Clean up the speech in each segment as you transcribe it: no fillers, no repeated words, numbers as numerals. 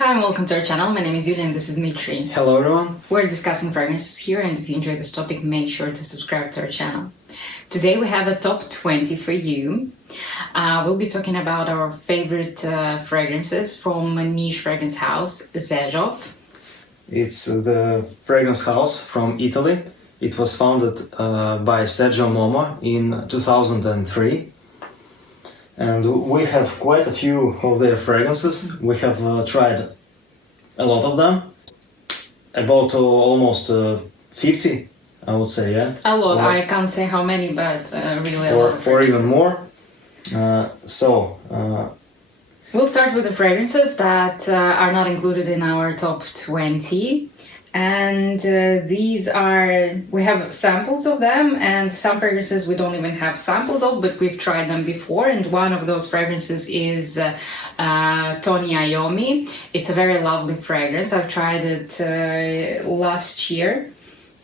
Hi and welcome to our channel. My name is Yulia and this is Dmitry. Hello everyone. We're discussing fragrances here, and if you enjoy this topic, make sure to subscribe to our channel. Today we have a top 20 for you. We'll be talking about our favorite fragrances from a niche fragrance house, Xerjoff. It's the fragrance house from Italy. It was founded by Sergio Momo in 2003. And we have quite a few of their fragrances. We have tried a lot of them. About almost 50, I would say, yeah? A lot. I can't say how many, but really a lot. Or even more. We'll start with the fragrances that are not included in our top 20. And these are, we have samples of them, and some fragrances we don't even have samples of, but we've tried them before. And one of those fragrances is Tony Iommi. It's a very lovely fragrance. I've tried it last year.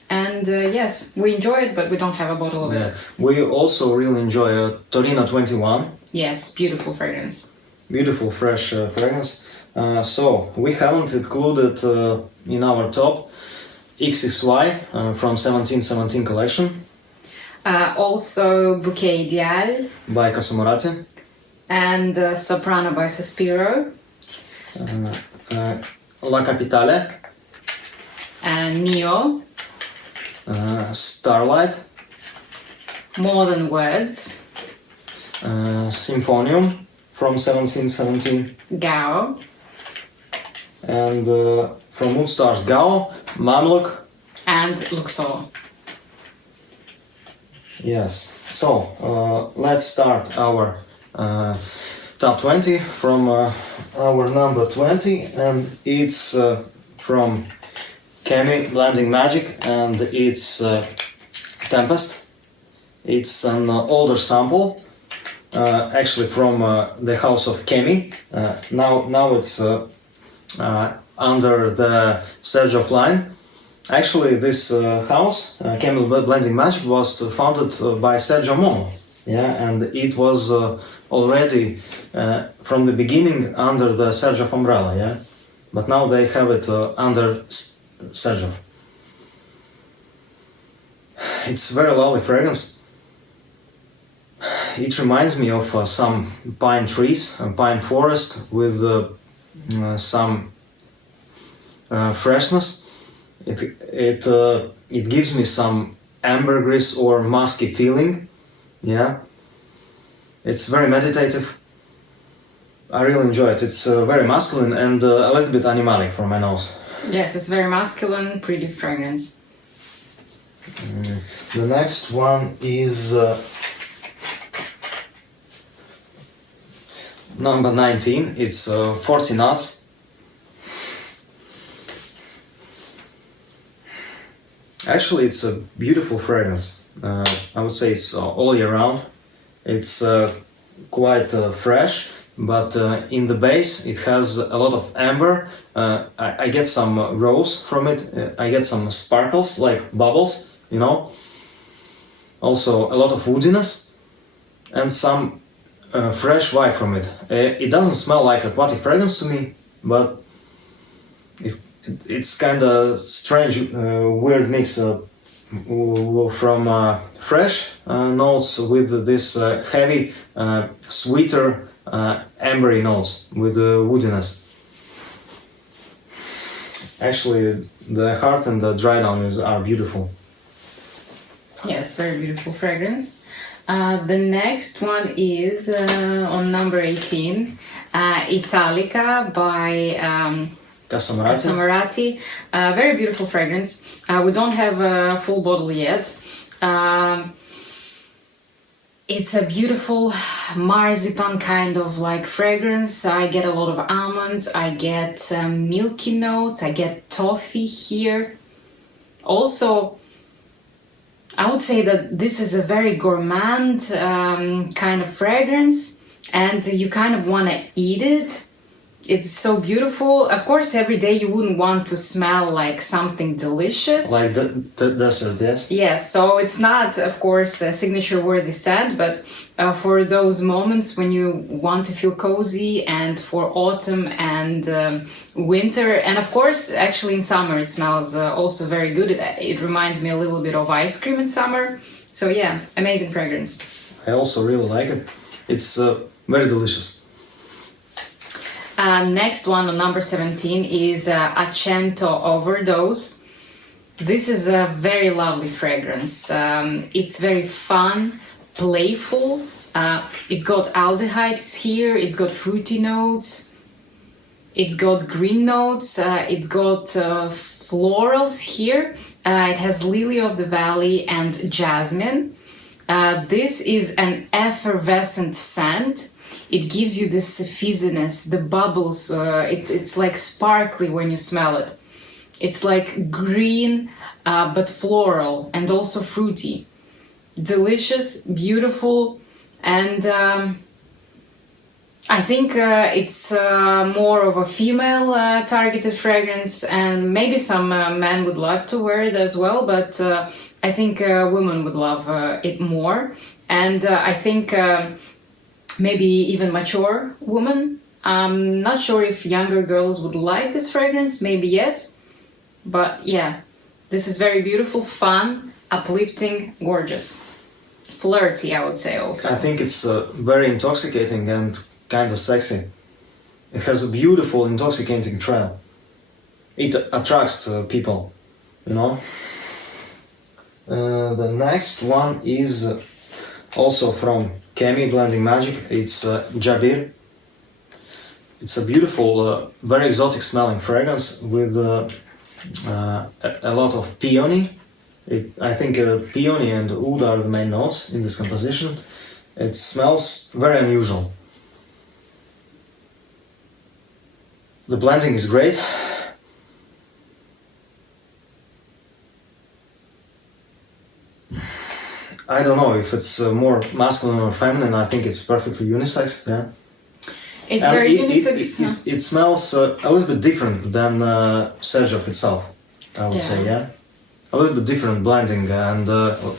And yes, we enjoy it, but we don't have a bottle of it. We also really enjoy Torino 21. Yes, beautiful fragrance. Beautiful, fresh fragrance. So, we haven't included in our top XXY from 1717 collection. Also Bouquet Ideal. By Casamorati. And Soprano by Sospiro. La Capitale. And Neo. Starlight. More Than Words. Symphonium from 1717. Gao. And from Oud Stars, Gao, Mamluk. And Luxor. Yes. So, let's start our top 20 from our number 20, and it's from Kemi Blending Magic, and it's Tempest. It's an older sample, actually from the house of Kemi. Now it's under the Xerjoff line. Actually, this house, Kemi Blending Magic, was founded by Sergio Momo. Yeah, and it was already from the beginning under the Xerjoff umbrella. Yeah, but now they have it under Xerjoff. It's very lovely fragrance. It reminds me of some pine trees, a pine forest with some freshness. It gives me some ambergris or musky feeling. Yeah, it's very meditative. I really enjoy it. It's very masculine and a little bit animalic for my nose. Yes, it's very masculine, pretty fragrance. The next one is number 19. It's 40 Nuts. Actually, it's a beautiful fragrance. I would say it's all year round. It's quite fresh, but in the base it has a lot of amber. I get some rose from it. I get some sparkles, like bubbles, you know. Also a lot of woodiness and some fresh vibe from it. It doesn't smell like aquatic fragrance to me, but it's kind of strange, weird mix from fresh notes with this heavy, sweeter, ambery notes with woodiness. Actually, the heart and the dry down are beautiful. Yes, very beautiful fragrance. The next one is on number 18, Italica by Casamorati. Very beautiful fragrance. We don't have a full bottle yet. It's a beautiful marzipan kind of like fragrance. I get a lot of almonds, I get milky notes, I get toffee here. Also, I would say that this is a very gourmand kind of fragrance, and you kind of want to eat it. It's so beautiful. Of course, every day you wouldn't want to smell like something delicious. Like the dessert, yes? Yeah, so it's not, of course, a signature-worthy scent, but for those moments when you want to feel cozy, and for autumn and winter, and of course, actually in summer it smells also very good. It reminds me a little bit of ice cream in summer. So yeah, amazing fragrance. I also really like it. It's very delicious. Next one on number 17 is Accento Overdose. This is a very lovely fragrance. It's very fun, playful. It's got aldehydes here, it's got fruity notes, it's got green notes, it's got florals here. It has lily of the valley and jasmine. This is an effervescent scent. It gives you this fizziness, the bubbles. It's like sparkly when you smell it. It's like green, but floral and also fruity. Delicious, beautiful, and I think it's more of a female targeted fragrance, and maybe some men would love to wear it as well, but I think women would love it more. And I think maybe even mature women. I'm not sure if younger girls would like this fragrance, maybe yes. But yeah, this is very beautiful, fun, uplifting, gorgeous. Flirty, I would say also. I think it's very intoxicating and kind of sexy. It has a beautiful, intoxicating trail. It attracts people, you know. The next one is also from Kemi Blending Magic. It's Jabir. It's a beautiful, very exotic smelling fragrance with a lot of peony. I think peony and oud are the main notes in this composition. It smells very unusual. The blending is great. I don't know if it's more masculine or feminine. I think it's perfectly unisex. Yeah. It's And very unisex. it smells a little bit different than Xerjoff itself, I would say, yeah? A little bit different blending and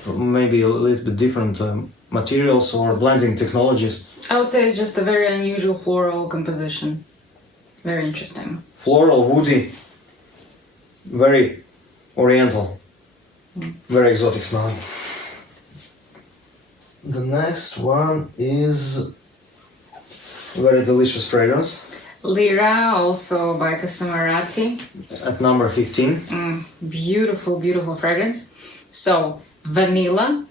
maybe a little bit different materials or blending technologies. I would say it's just a very unusual floral composition. Very interesting. Floral, woody, very oriental, very exotic smelling. The next one is very delicious fragrance. Lira, also by Casamorati. At number 15. Beautiful, beautiful fragrance. So, vanilla,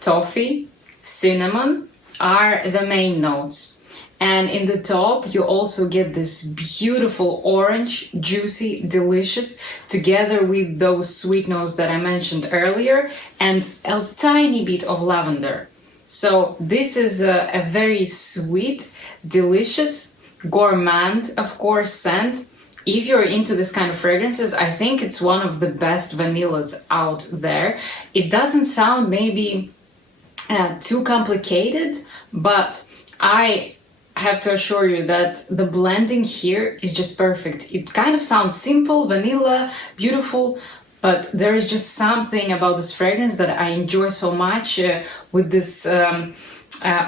toffee, cinnamon are the main notes. And in the top, you also get this beautiful orange, juicy, delicious, together with those sweet notes that I mentioned earlier, and a tiny bit of lavender. So this is a very sweet, delicious, gourmand, of course, scent. If you're into this kind of fragrances, I think it's one of the best vanillas out there. It doesn't sound maybe too complicated, but I have to assure you that the blending here is just perfect. It kind of sounds simple, vanilla, beautiful, but there is just something about this fragrance that I enjoy so much with this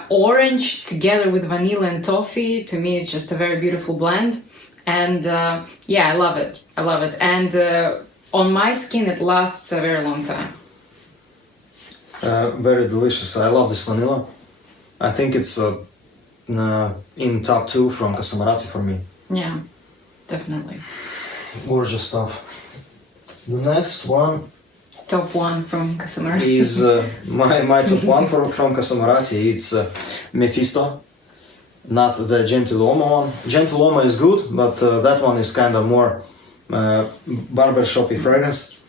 orange together with vanilla and toffee. To me, it's just a very beautiful blend. And yeah, I love it. I love it. And on my skin, it lasts a very long time. Very delicious. I love this vanilla. I think it's in top 2 from Casamorati for me. Yeah, definitely. Gorgeous stuff. The next one Top 1 from Casamorati. is my top 1 from Casamorati. It's Mefisto, not the Gentiluomo one. Gentiluomo is good, but that one is kind of more barbershoppy fragrance.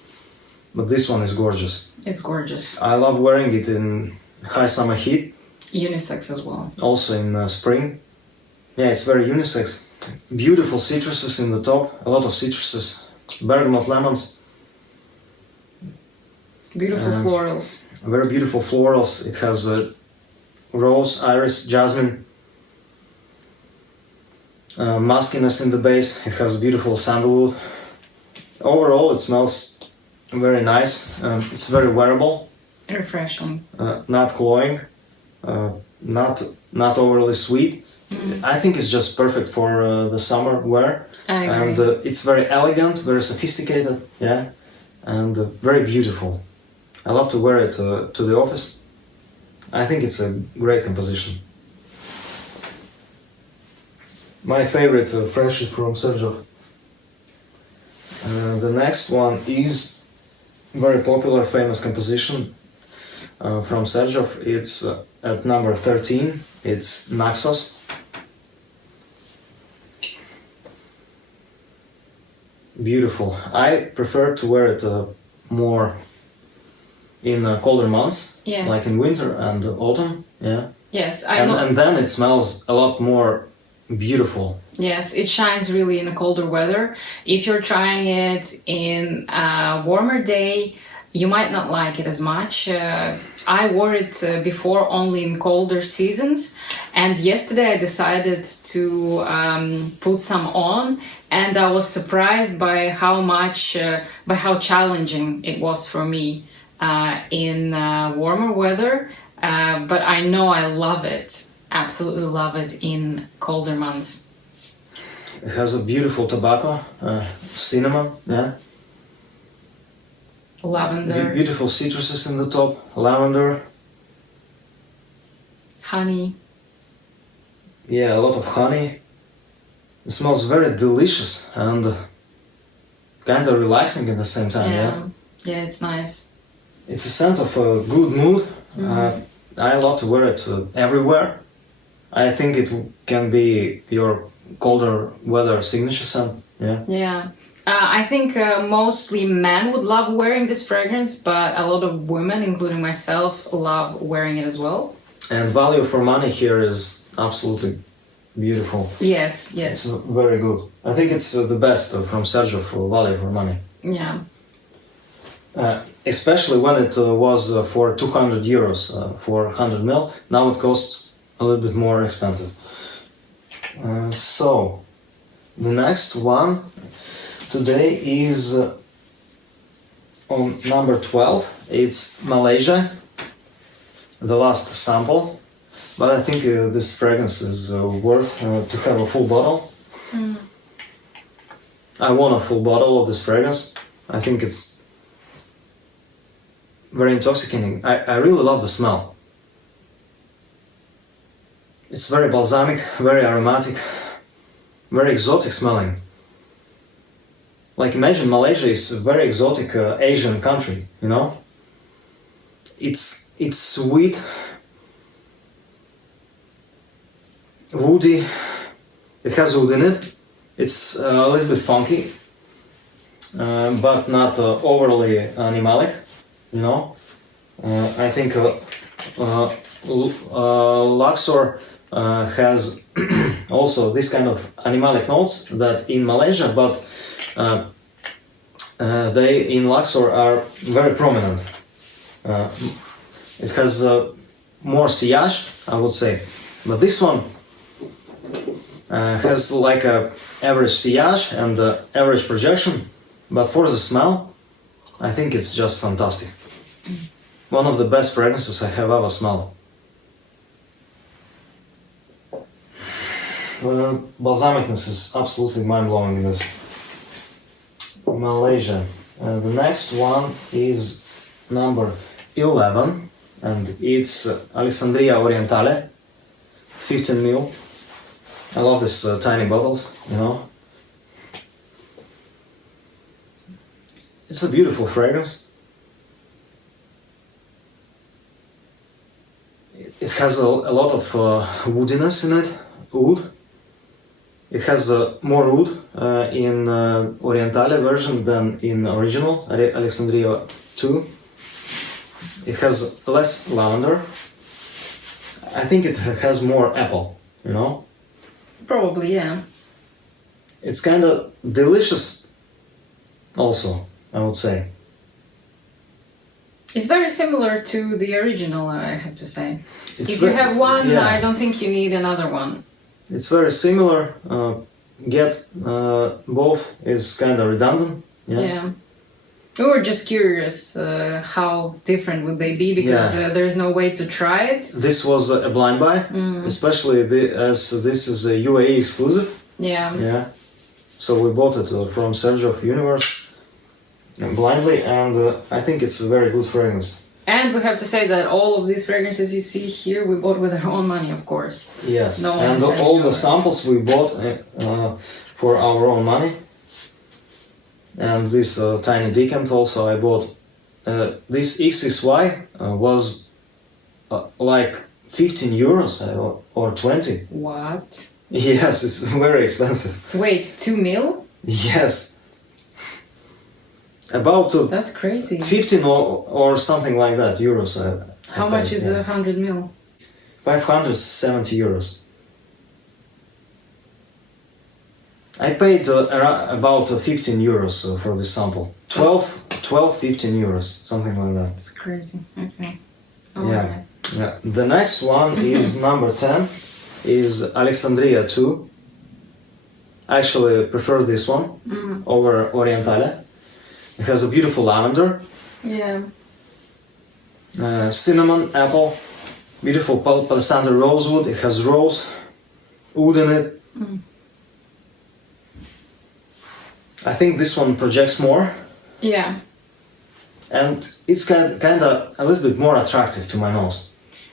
But this one is gorgeous. It's gorgeous. I love wearing it in high summer heat. Unisex as well. Also in spring. Yeah, it's very unisex. Beautiful citruses in the top. A lot of citruses. Bergamot lemons. Beautiful florals. Very beautiful florals. It has rose, iris, jasmine. muskiness in the base. It has beautiful sandalwood. Overall, it smells very nice. It's very wearable. Refreshing. Not cloying. Not overly sweet. I think it's just perfect for the summer wear. I agree. And it's very elegant, very sophisticated, yeah, and very beautiful. I love to wear it to the office. I think it's a great composition. My favorite French is from Sergio. The next one is very popular, famous composition from Sergio. It's at number 13. It's Naxos. Beautiful. I prefer to wear it more in colder months, Yes. like in winter and autumn. Yeah. Yes, And then it smells a lot more beautiful. Yes, it shines really in the colder weather. If you're trying it in a warmer day, you might not like it as much. I wore it before only in colder seasons, and yesterday I decided to put some on, and I was surprised by how challenging it was for me in warmer weather. But I know I love it, absolutely love it in colder months. It has a beautiful tobacco, cinnamon, yeah. Lavender, Beautiful citruses in the top, lavender. honey. Yeah, a lot of honey. It smells very delicious and kind of relaxing at the same time, yeah. Yeah, it's nice. It's a scent of a good mood. I love to wear it everywhere. I think it can be your colder weather signature scent, yeah. Yeah. I think mostly men would love wearing this fragrance, but a lot of women, including myself, love wearing it as well. And value for money here is absolutely beautiful. Yes, It's yes. very good. I think it's the best from Sergio for value for money. Yeah. Especially when it was for 200 euros for 100 ml. Now it costs a little bit more expensive. So, the next one today is on number 12. It's Malesia, the last sample. But I think this fragrance is worth to have a full bottle. I want a full bottle of this fragrance. I think it's very intoxicating. I really love the smell. It's very balsamic, very aromatic, very exotic smelling. Like imagine Malaysia is a very exotic Asian country, you know? It's sweet, woody, it has wood in it. It's a little bit funky, but not overly animalic, you know? I think Luxor has also this kind of animalic notes that in Malaysia, but they in Luxor are very prominent. It has more sillage, I would say, but this one has like a average sillage and average projection, but for the smell, I think it's just fantastic. One of the best fragrances I have ever smelled. Balsamicness is absolutely mind-blowing in this. Malaysia. The next one is number 11, and it's Alexandria Orientale, 15 ml. I love these tiny bottles, you know. It's a beautiful fragrance. It has a lot of woodiness in it, oud. It has more oud in Orientale version than in original Alexandria 2. It has less lavender. I think it has more apple, you know? Probably, yeah. It's kind of delicious also, I would say. It's very similar to the original, I have to say. It's If you have one, yeah. I don't think you need another one. It's very similar. Get both is kind of redundant. Yeah. We were just curious how different would they be because there's no way to try it. This was a blind buy, especially as this is a UAE exclusive. Yeah. Yeah. So we bought it from Xerjoff Universe blindly, and I think it's a very good fragrance. And we have to say that all of these fragrances you see here we bought with our own money, of course. Yes, No and all the samples we bought for our own money. And this tiny decant also I bought. This XXY was like 15 euros or 20. What? Yes, it's very expensive. Wait, 2 mil? Yes. About That's crazy. 15 or something like that euros. How much is 100 mil? 570 euros. I paid about 15 euros for this sample. 12, 15 euros, something like that. That's crazy. Okay. Yeah. Yeah. The next one is number 10, is Alexandria 2. I actually prefer this one over Orientale. It has a beautiful lavender, Yeah. cinnamon, apple, beautiful palisander rosewood. It has rose, oud in it. I think this one projects more, Yeah. and it's kind of a little bit more attractive to my nose.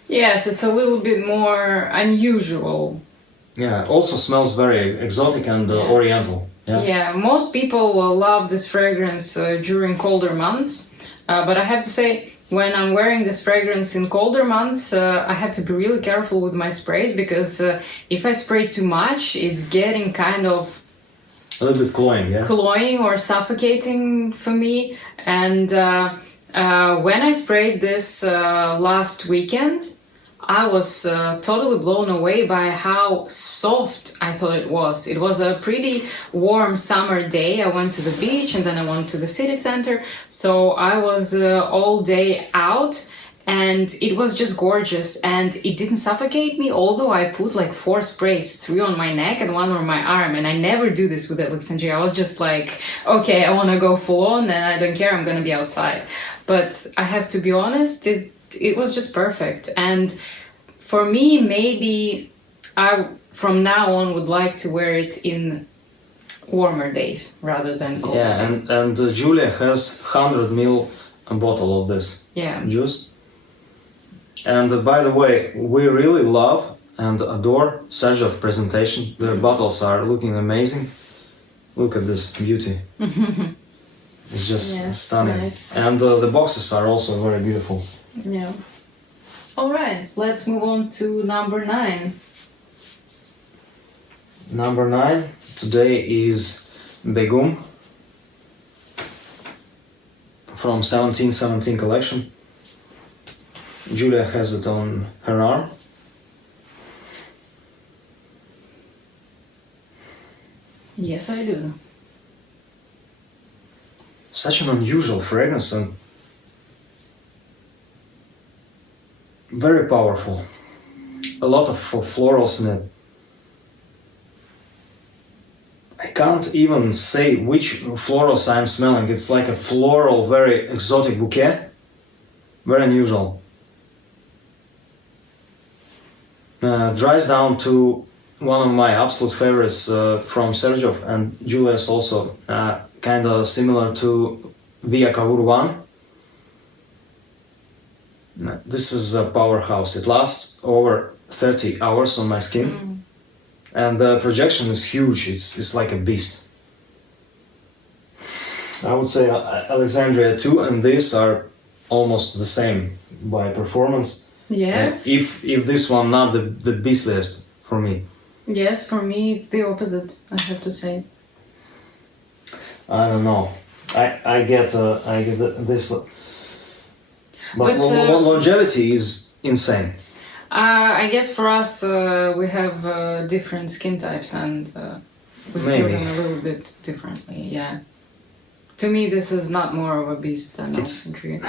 Yes, it's a little bit more unusual. Yeah, also smells very exotic and oriental. Yeah, most people will love this fragrance during colder months, but I have to say, when I'm wearing this fragrance in colder months, I have to be really careful with my sprays because if I spray too much, it's getting kind of a little bit cloying, or suffocating for me. And when I sprayed this last weekend, I was totally blown away by how soft I thought it was. It was a pretty warm summer day. I went to the beach and then I went to the city center. So I was all day out and it was just gorgeous. And it didn't suffocate me, although I put like 4 sprays, 3 on my neck and 1 on my arm. And I never do this with Alexandria. I was just like, okay, I want to go full on and I don't care, I'm going to be outside. But I have to be honest, it was just perfect. And for me, maybe I from now on would like to wear it in warmer days rather than colder days. And Julia has 100 ml bottle of this juice. And by the way, we really love and adore Sergio's presentation. Their bottles are looking amazing. Look at this beauty. It's just stunning. Nice. And the boxes are also very beautiful. Yeah. All right, let's move on to number 9. Number 9 today is Begum from 1717 collection. Julia has it on her arm. Yes, I do. Such an unusual fragrance and very powerful. A lot of florals in it. I can't even say which florals I'm smelling. It's like a floral, very exotic bouquet. Very unusual. Dries down to one of my absolute favorites from Sergio, and Julia's also kind of similar to Via Cavour 1. This is a powerhouse. It lasts over 30 hours on my skin. And the projection is huge. It's like a beast. I would say Alexandria 2 and this are almost the same by performance. Yes. If this one not the beastliest for me. Yes, for me it's the opposite, I have to say. I don't know. I get this. But longevity is insane. I guess for us, we have different skin types and we feel Maybe. them a little bit differently, yeah. To me, this is not more of a beast than Alexandria.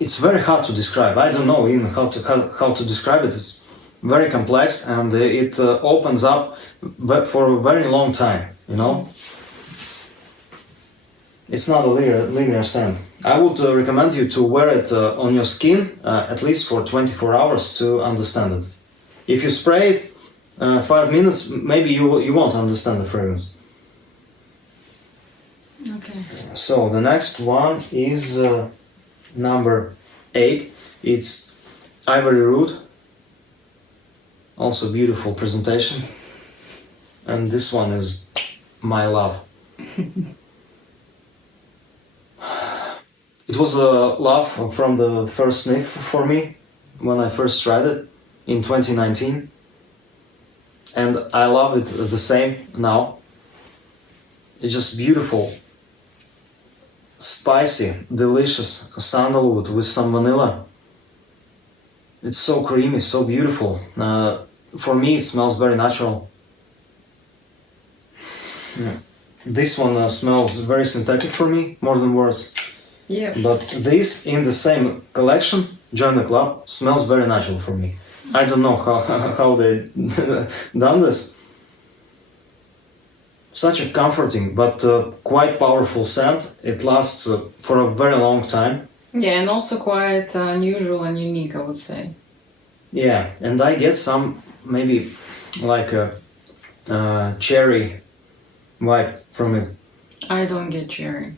It's very hard to describe. I don't know even how to describe it. It's very complex, and it opens up for a very long time, you know. It's not a linear scent. I would recommend you to wear it on your skin at least for 24 hours to understand it. If you spray it 5 minutes, maybe you won't understand the fragrance. Okay. So the next one is number 8. It's Ivory Route. Also beautiful presentation. And this one is my love. It was a love from the first sniff for me when I first tried it in 2019. And I love it the same now. It's just beautiful, spicy, delicious sandalwood with some vanilla. It's so creamy, so beautiful. For me, it smells very natural. Yeah. This one smells very synthetic for me, more than words. Yeah. But this in the same collection, Join the Club, smells very natural for me. I don't know how they done this. Such a comforting but quite powerful scent. It lasts for a very long time. Yeah, and also quite unusual and unique, I would say. Yeah, and I get some maybe like a cherry vibe from it. I don't get cherry.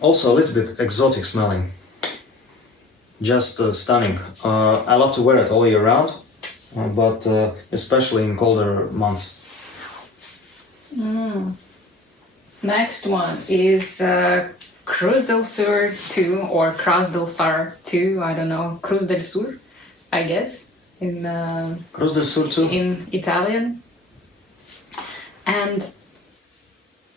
Also a little bit exotic smelling. Just stunning. I love to wear it all year round, but especially in colder months. Next one is Cruz del Sur 2 or Cruz del Sar 2. I don't know. Cruz del Sur, I guess, in Cruz del Sur 2? In Italian. And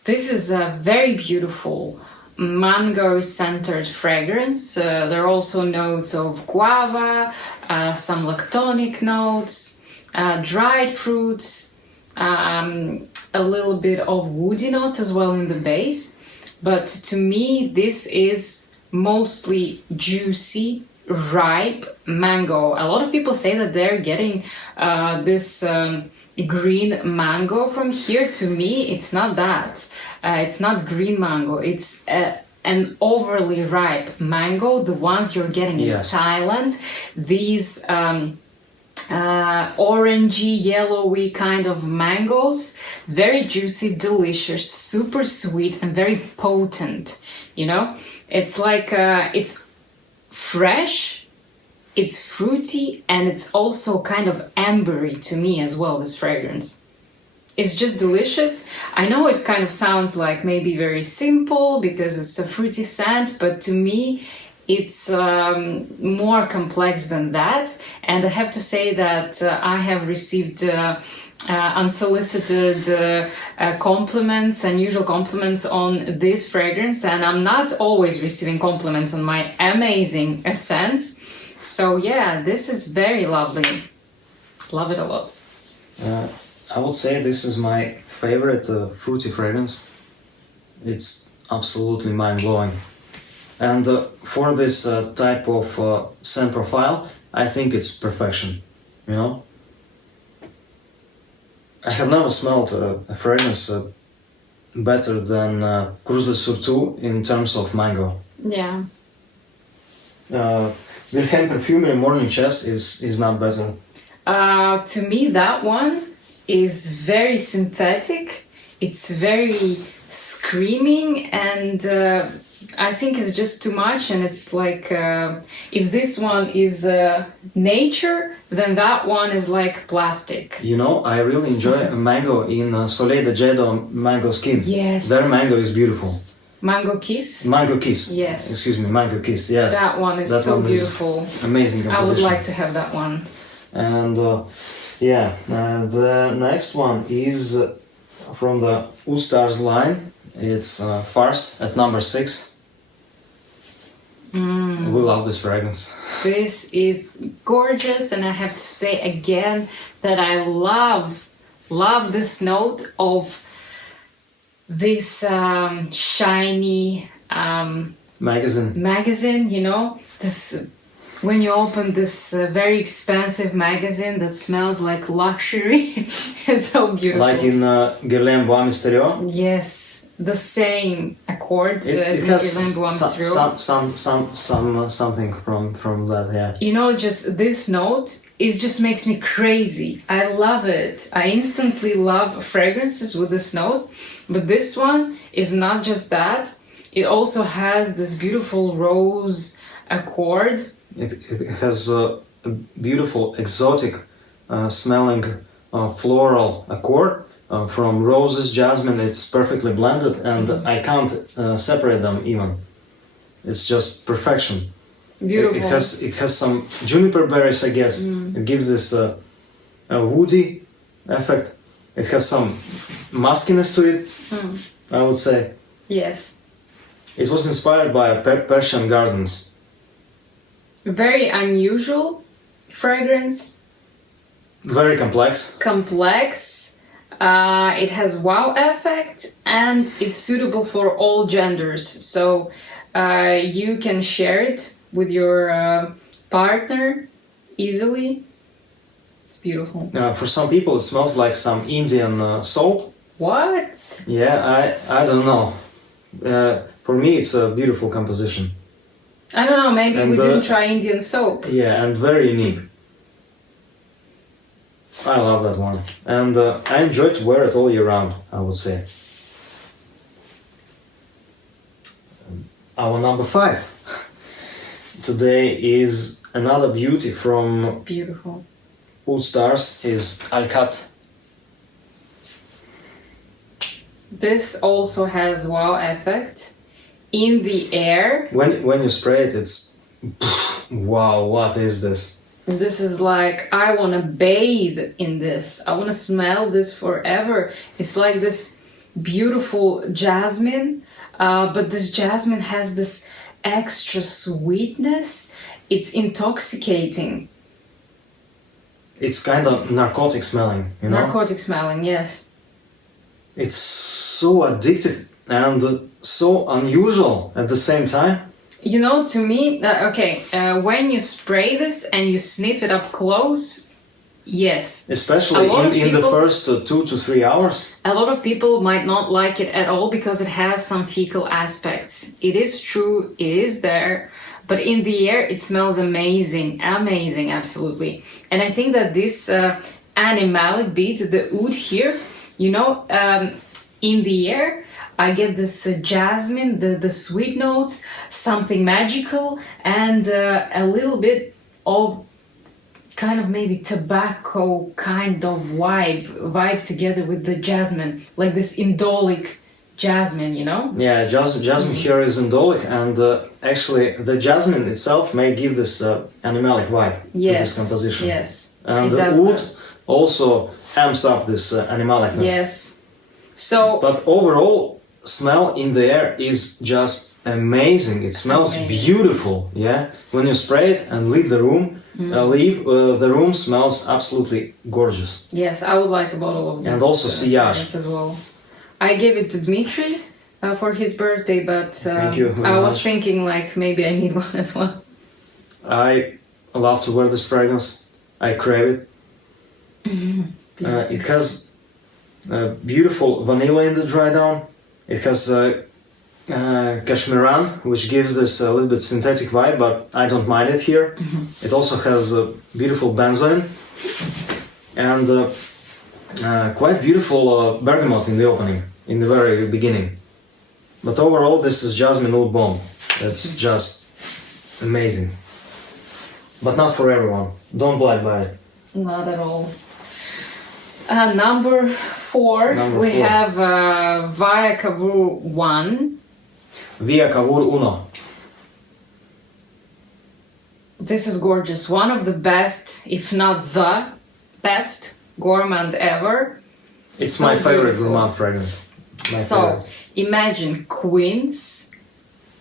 this is a very beautiful mango-centered fragrance. There are also notes of guava, some lactonic notes, dried fruits, a little bit of woody notes as well in the base. But to me, this is mostly juicy, ripe mango. A lot of people say that they're getting this green mango from here. To me, it's not that. It's not green mango. It's an overly ripe mango, the ones you're getting in Thailand. These orangey, yellowy kind of mangoes, very juicy, delicious, super sweet, and very potent. You know, it's like it's fresh, it's fruity, and it's also kind of ambery to me as well. This fragrance. It's just delicious. I know it kind of sounds like maybe very simple because it's a fruity scent, but to me it's more complex than that. And I have to say that I have received unsolicited compliments, unusual compliments on this fragrance, and I'm not always receiving compliments on my amazing scents. So yeah, this is very lovely. Love it a lot. I would say this is my favorite fruity fragrance. It's absolutely mind-blowing. And for this type of scent profile, I think it's perfection, you know? I have never smelled a fragrance better than Cruz del Sur 2 in terms of mango. Yeah. Wilhelm Perfumery Morning Chest is not better. To me, that one is very synthetic. It's very screaming, and I think it's just too much. And it's like if this one is nature, then that one is like plastic. You know, I really enjoy mango in Soleil de Jeddah Mango Skin. Yes. Their mango is beautiful. Mango Kiss? Mango Kiss. Yes. Excuse me, Mango Kiss, yes. That one is that so one beautiful. Is amazing composition. I would like to have that one. And the next one is from the Oud Stars line. It's Fars at number 6. We love this fragrance. This is gorgeous, and I have to say again that I love this note of this shiny magazine. You know, this when you open this very expensive magazine that smells like luxury. It's so beautiful. Like in Guerlain Bois Mystérieux. Yes, the same accord as It in has Guerlain Bois Mystérieux. something from that, yeah. You know, just this note, it just makes me crazy. I love it. I instantly love fragrances with this note. But this one is not just that. It also has this beautiful rose accord. It has a beautiful, exotic smelling floral accord from roses, jasmine. It's perfectly blended, and I can't separate them even. It's just perfection. Beautiful. It has some juniper berries, I guess. It gives this a woody effect. It has some muskiness to it, I would say. Yes. It was inspired by Persian gardens. Very unusual fragrance. Very complex. Complex. It has wow effect, and it's suitable for all genders. So you can share it with your partner easily. It's beautiful. For some people, it smells like some Indian soap. What? Yeah, I don't know. For me, it's a beautiful composition. I don't know, maybe we didn't try Indian soap. Yeah, and very unique. I love that one. And I enjoy to wear it all year round, I would say. Our number 5 today is another beauty from Beautiful. Oud Stars, is Al-Khatt. This also has wow effect. In the air. When you spray it, it's wow, what is this? This is like, I want to bathe in this. I want to smell this forever. It's like this beautiful jasmine, but this jasmine has this extra sweetness. It's intoxicating. It's kind of narcotic smelling, you know? Narcotic smelling, yes. It's so addictive and so unusual at the same time. You know, to me, when you spray this and you sniff it up close, yes. Especially in the first 2 to 3 hours. A lot of people might not like it at all because it has some fecal aspects. It is true, it is there, but in the air it smells amazing, amazing, absolutely. And I think that this animalic beat, the oud here, you know, in the air, I get this jasmine, the sweet notes, something magical, and a little bit of kind of maybe tobacco kind of vibe together with the jasmine, like this indolic jasmine, you know? Yeah, jasmine here is indolic, and actually the jasmine itself may give this animalic vibe to this composition. Yes, and the oud also amps up this animalicness. Yes. So, but overall, smell in the air is just amazing. It smells beautiful. Yeah, when you spray it and leave the room, the room smells absolutely gorgeous. Yes, I would like a bottle of this. And also sillage as well. I gave it to Dmitry for his birthday, but Thank you very I was much. thinking like maybe I need one as well. I love to wear this fragrance. I crave it. It has beautiful vanilla in the dry down. It has cashmeran, which gives this a little bit synthetic vibe, but I don't mind it here. It also has a beautiful benzoin and quite beautiful bergamot in the opening, in the very beginning. But overall, this is jasmine oud bomb. That's just amazing. But not for everyone. Don't blind by it. Not at all. Number 4, we have Via Cavour 1. Via Cavour Uno. This is gorgeous. One of the best, if not the best, gourmand ever. It's so my favorite beautiful. gourmand fragrance. So, imagine quince,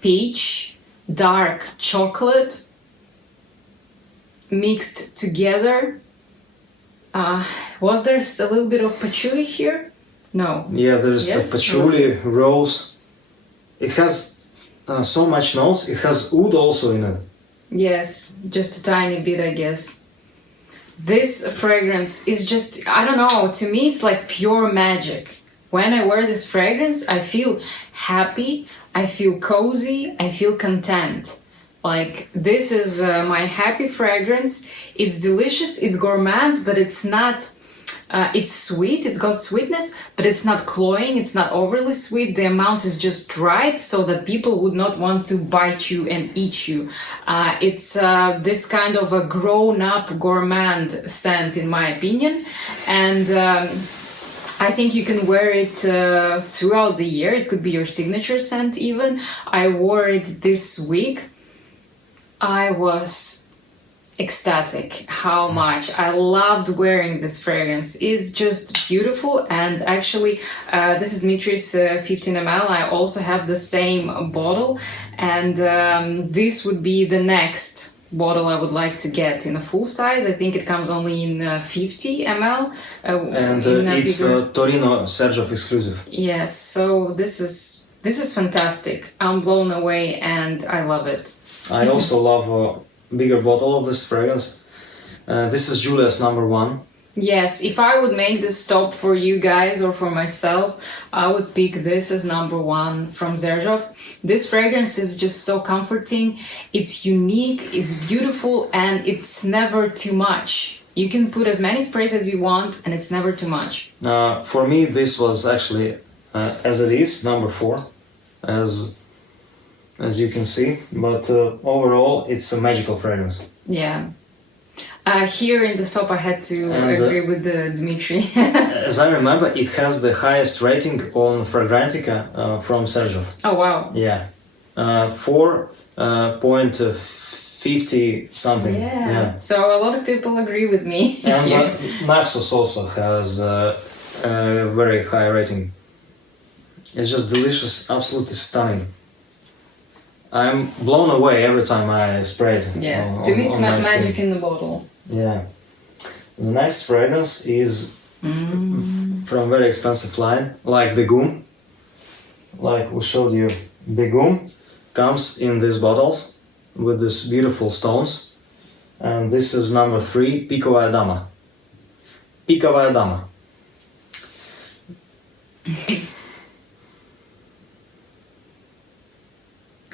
peach, dark chocolate mixed together. Was there a little bit of patchouli here? No. Yeah, there's the patchouli, rose. It has so much notes. It has oud also in it. Yes, just a tiny bit, I guess. This fragrance is just, I don't know, to me it's like pure magic. When I wear this fragrance, I feel happy, I feel cozy, I feel content. Like, this is my happy fragrance. It's delicious, it's gourmand, but it's not, it's sweet, it's got sweetness, but it's not cloying, it's not overly sweet. The amount is just right so that people would not want to bite you and eat you. It's this kind of a grown-up gourmand scent, in my opinion. And I think you can wear it throughout the year. It could be your signature scent even. I wore it this week. I was ecstatic how much I loved wearing this fragrance. It's just beautiful. And actually this is Dmitri's 15 ml. I also have the same bottle, and this would be the next bottle I would like to get in a full size. I think it comes only in 50 ml. And it's Torino Xerjoff exclusive. Yes, so this is fantastic. I'm blown away and I love it. I also love a bigger bottle of this fragrance. This is Julia's number 1. Yes, if I would make this top for you guys or for myself, I would pick this as number 1 from Xerjoff. This fragrance is just so comforting. It's unique, it's beautiful, and it's never too much. You can put as many sprays as you want, and it's never too much. For me, this was actually, as it is, number 4, as you can see. But overall, it's a magical fragrance. Yeah. Here in the stop, I had to agree with Dmitri. As I remember, it has the highest rating on Fragrantica from Sergio. Oh, wow. Yeah. 4.50 something. Yeah. So a lot of people agree with me. And Naxos also has a very high rating. It's just delicious, absolutely stunning. I'm blown away every time I spray it. Yes, to me it's magic in the bottle. Yeah. The next fragrance is from very expensive line, like Begum. Like we showed you, Begum comes in these bottles with these beautiful stones. And this is number 3, Pikovaya Dama. Pikovaya Dama.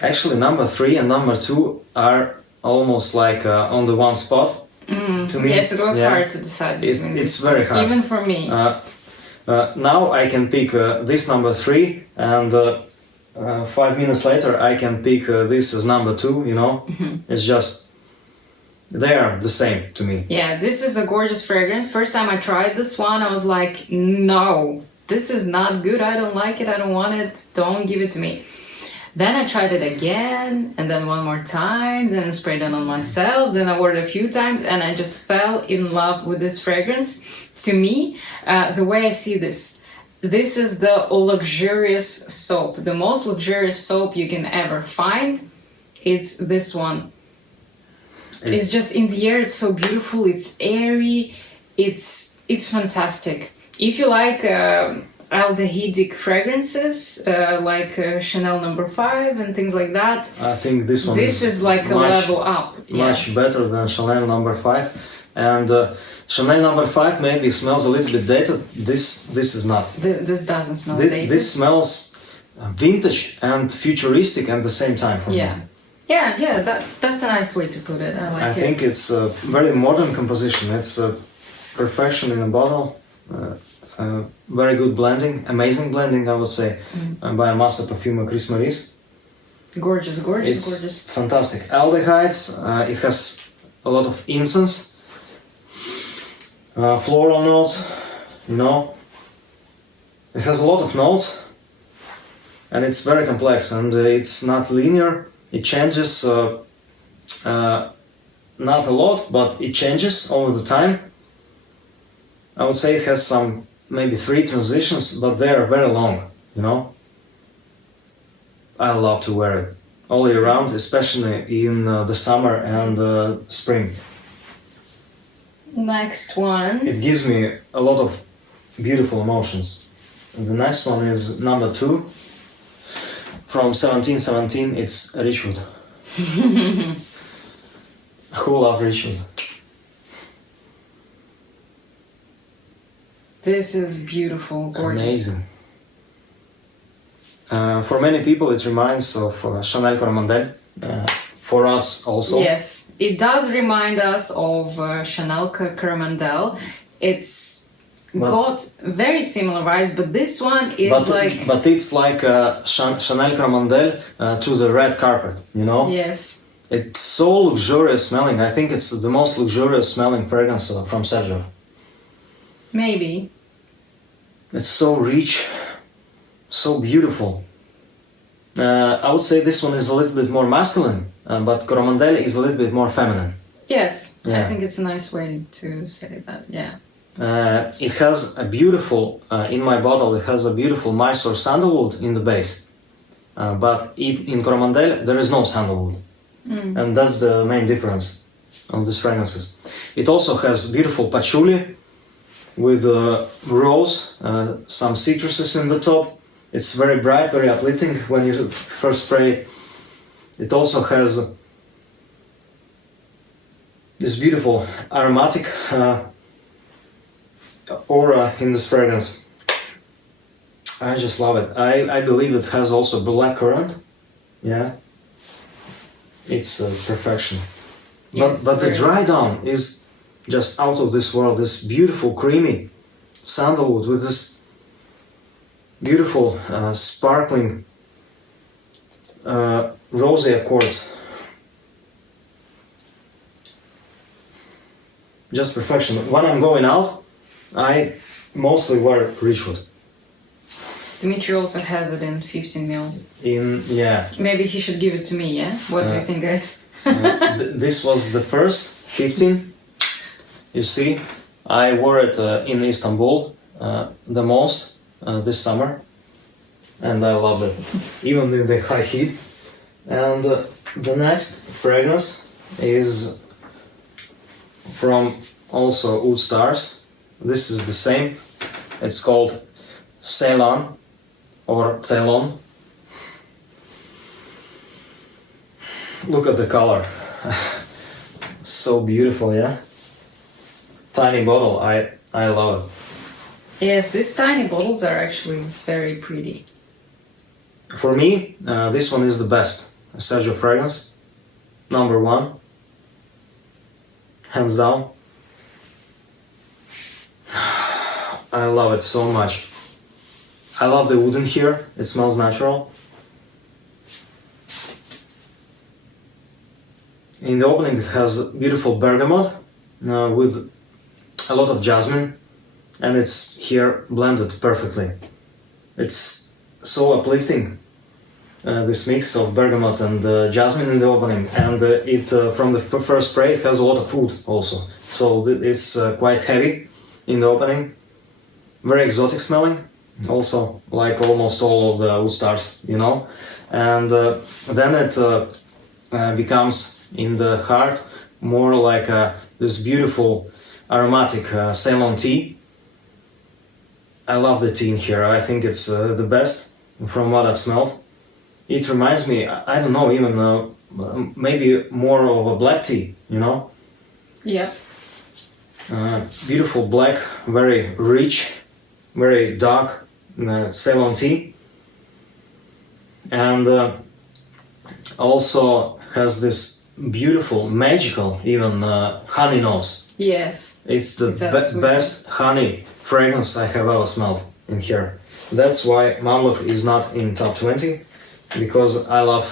Actually, number 3 and number 2 are almost like on the one spot. To me, yes, it was hard to decide between It's very hard. Even for me. Now I can pick this number 3, and 5 minutes later I can pick this as number 2, you know? It's just, they are the same to me. Yeah, this is a gorgeous fragrance. First time I tried this one, I was like, no, this is not good. I don't like it. I don't want it. Don't give it to me. Then I tried it again, and then one more time, then I sprayed it on myself, then I wore it a few times, and I just fell in love with this fragrance. To me, the way I see this is the luxurious soap. The most luxurious soap you can ever find, it's this one. It's just in the air, it's so beautiful, it's airy, it's fantastic. If you like aldehydic fragrances like Chanel No. 5 and things like that, I think this one is like a level up. Much better than Chanel No. 5. And Chanel No. 5 maybe smells a little bit dated. This is not. This doesn't smell dated. This smells vintage and futuristic at the same time for me. Yeah, that's a nice way to put it. I think it's a very modern composition. It's a perfection in a bottle. Very good blending, amazing blending, I would say, by a master perfumer, Chris Maurice. Gorgeous. It's fantastic. Aldehydes, it has a lot of incense, floral notes, you know. It has a lot of notes, and it's very complex, and it's not linear. It changes, not a lot, but it changes all the time. I would say it has some maybe 3 transitions, but they are very long, you know. I love to wear it all year round, especially in the summer and spring. Next one. It gives me a lot of beautiful emotions. And the next one is number 2 from 1717, it's Richwood. Who love Richwood? This is beautiful, gorgeous. Amazing. For many people, it reminds of Chanel Coromandel. For us also. Yes, it does remind us of Chanel Coromandel. It's got very similar vibes, but this one is But it's like Chanel Coromandel to the red carpet, you know? Yes. It's so luxurious smelling. I think it's the most luxurious smelling fragrance from Sergio. Maybe. It's so rich, so beautiful. I would say this one is a little bit more masculine, but Coromandel is a little bit more feminine. Yes, I Yeah. think it's a nice way to say that, yeah. It has a beautiful, in my bottle, it has a beautiful Mysore sandalwood in the base. But in Coromandel, there is no sandalwood. And that's the main difference of these fragrances. It also has beautiful patchouli with rose, some citruses in the top. It's very bright, very uplifting when you first spray it. It also has this beautiful aromatic aura in this fragrance. I just love it. I believe it has also black currant. Yeah. It's perfection. Yes, but the very dry down is just out of this world. This beautiful creamy sandalwood with this beautiful sparkling rosy accords. Just perfection. When I'm going out, I mostly wear Richwood. Dimitri also has it in 15 ml. Yeah. Maybe he should give it to me, yeah? What do you think, guys? This was the first 15. You see, I wore it in Istanbul the most this summer, and I loved it, even in the high heat. And the next fragrance is from also Oud Stars. This is the same. It's called Ceylon or Ceylon. Look at the color. So beautiful, yeah? Tiny bottle, I love it. Yes, these tiny bottles are actually very pretty. For me, this one is the best. Sergio fragrance, number one, hands down. I love it so much. I love the wood in here, it smells natural. In the opening it has beautiful bergamot with a lot of jasmine, and it's here blended perfectly. It's so uplifting, this mix of bergamot and jasmine in the opening, and it from the first spray it has a lot of food also. So it's quite heavy in the opening, very exotic smelling, also like almost all of the Oud Stars, you know. And then it becomes in the heart more like this beautiful aromatic Ceylon tea. I love the tea in here. I think it's the best from what I've smelled. It reminds me, I don't know, even maybe more of a black tea, you know? Yeah. Beautiful black, very rich, very dark Ceylon tea. And also has this beautiful, magical, even honey nose. Yes. It's the Sweet. best honey fragrance I have ever smelled in here. That's why Mamluk is not in top 20, because I love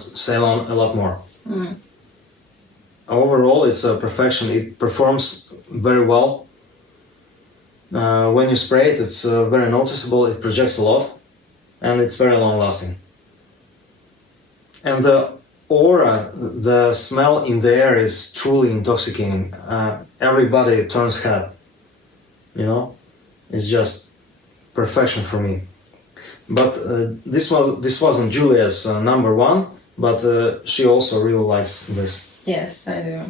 Ceylon a lot more. Overall, it's a perfection. It performs very well. When you spray it, it's very noticeable. It projects a lot, and it's very long lasting. And the aura, the smell in the air is truly intoxicating. Everybody turns head, you know. It's just perfection for me. But this wasn't Julia's number one, but she also really likes this. Yes, I do.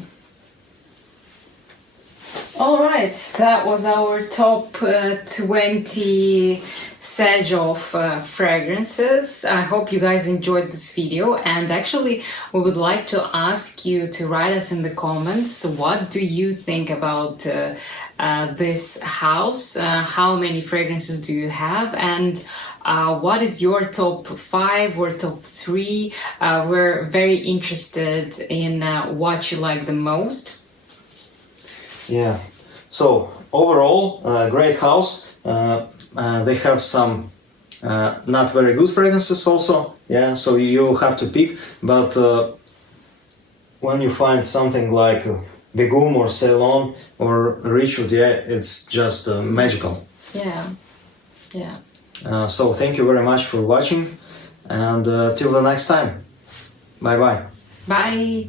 All right, that was our top 20 Xerjoff fragrances. I hope you guys enjoyed this video, and actually we would like to ask you to write us in the comments what do you think about this house, how many fragrances do you have, and what is your top 5 or top 3? We're very interested in what you like the most. Yeah, so overall, great house. They have some not very good fragrances also, yeah, so you have to pick, but when you find something like Begum or Ceylon or Richwood, yeah, it's just magical. Yeah, yeah. So thank you very much for watching, and till the next time. Bye bye. Bye.